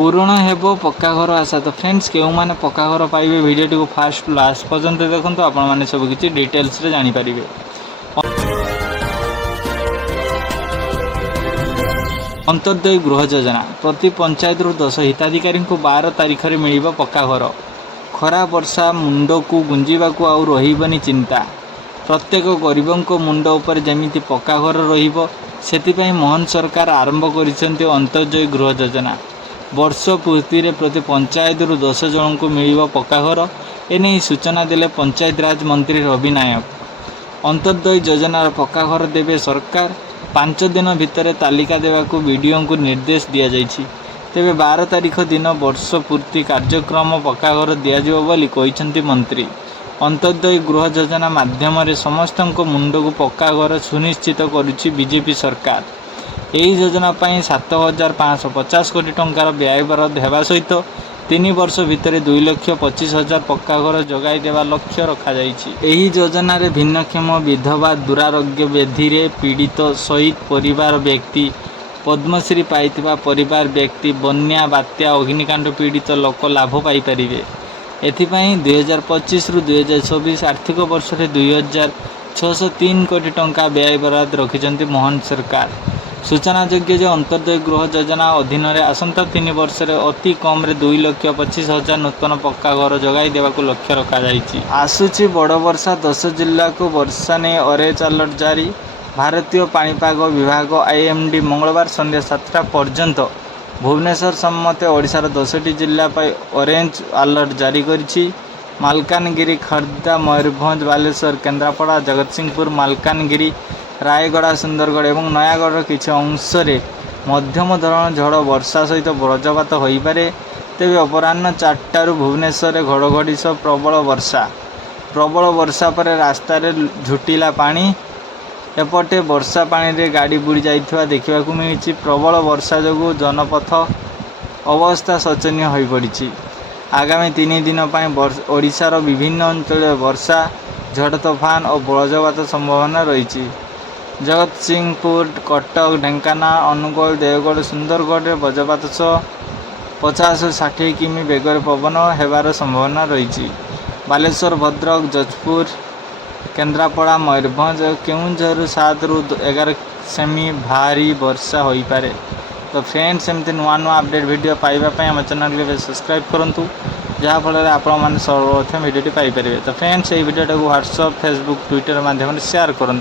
पूरण हेब पक्का घर आशा। तो फ्रेंड्स क्यों मैंने पक्का घर पाइबे वीडियो को फास्ट लास्ट पर्यंत देखो आपण मैंने सब किसी डिटेल्स रे जानी पारिबे। अंत्योदय गृह योजना प्रति पंचायत 10 हिताधिकारी को 12 तारीख में मिल पक्का घर। खरा वर्षा मुंड को गुंजा आउ रही चिंता। प्रत्येक गरीबों को मुंड उपर जमी पक्का घर रही मोहन सरकार आरंभ कर अंत्योदय गृह योजना। वर्ष पूर्ति प्रति पंचायत 10 जन को मिल पक्का घर। एने सूचना देले पंचायत राज मंत्री रवि नायक। अंत्योदय योजनार पक्का घर देवे सरकार। 5 दिन भितर तालिका देवाक वीडियो को निर्देश दि जाइछि। तेबे 12 तारीख दिन वर्ष पूर्ति कार्यक्रम पक्का घर दिज्व बोली कहिसेंति मंत्री। अंत्योदय गृह योजना माध्यम समस्त मुंड को पक्का घर सुनिश्चित करुछि बीजेपी सरकार। यही योजना पर 7,550 कोटी टंकार व्यय बराद होगा सहित 3 वर्ष भितर 2,25,000 पक्का घर जगाई देवा लक्ष्य रखा जाइछि। एही योजना रे भिन्नक्षम विधवा दुरारोग्य व्याधि रे पीड़ित शहीद परिवार व्यक्ति पद्मश्री पाइथिबा परिवार व्यक्ति बन्या बात्या अग्निकांड पीड़ित लोक लाभ पाई परिबे। एथिपाई 2025 रु 2026 आर्थिक वर्ष रे 2,603 कोटी टंका व्यय बराद रखिछन्ति मोहन सरकार। सूचना योग्य जे अंत्योदय गृह योजना अधीन रे आसंता 3 वर्ष रे अति कम रे 2,25,000 नूतन पक्का घर जगाई देवाक लक्ष्य रखा जाइछि। आसुछि बड़ वर्षा 10 जिल्ला को वर्षा ने ऑरेंज अलर्ट जारी। भारतीय पाणीपाग विभाग आईएमडी मंगलवार संध्या 7टा पर्यंत भुवनेश्वर सम्मत ओडिशार 10टी जिल्ला पर ऑरेंज अलर्ट जारी करिछि। मालकानगिरी खर्दा मयूरभंज बालेश्वर केन्द्रापड़ा जगतसिंहपुर मालकानगिरी रायगड़ा सुंदरगढ़ और नयागढ़ किसी अंश मध्यम धरण झड़ वर्षा सहित वज्रपात हो पारे। तेज अपराह्न 4टारू भुवनेश्वर घड़घड़ी सह प्रबल वर्षा पर रास्ता झुटिला पानी। एपटे वर्षा पानी रे गाड़ी बुड़ी जाइथिबा देखिबाकू मिलिछि। प्रबल वर्षा जोगु जनपथ अवस्था शोचनीय हो पड़ी। आगामी 3 दिन ओडिशार विभिन्न अंचल वर्षा झड़ तोफान और वज्रपात संभावना रही। जगतसिंहपुर कटक ढेंकानाल अनुगोल देवगढ़ सुंदरगढ़ में वज्रपात सह 50-60 किमी बेगर पवन होबार संभावना रही। बालेश्वर भद्रक जजपुर केन्द्रापड़ा मयूरभंज और केउंझर 7 रु 11 सेमी भारी वर्षा हो पारे। तो फ्रेंड्स एमती नुआ अपडेट वीडियो पाइबापी आम चैनल को सब्सक्राइब करूँ जहाँफल आपने सर्वप्रथम वीडियो पाइपर। तो फ्रेंड्स ये वीडियो को व्हाट्सएप फेसबुक ट्विटर माध्यम शेयर करूँ।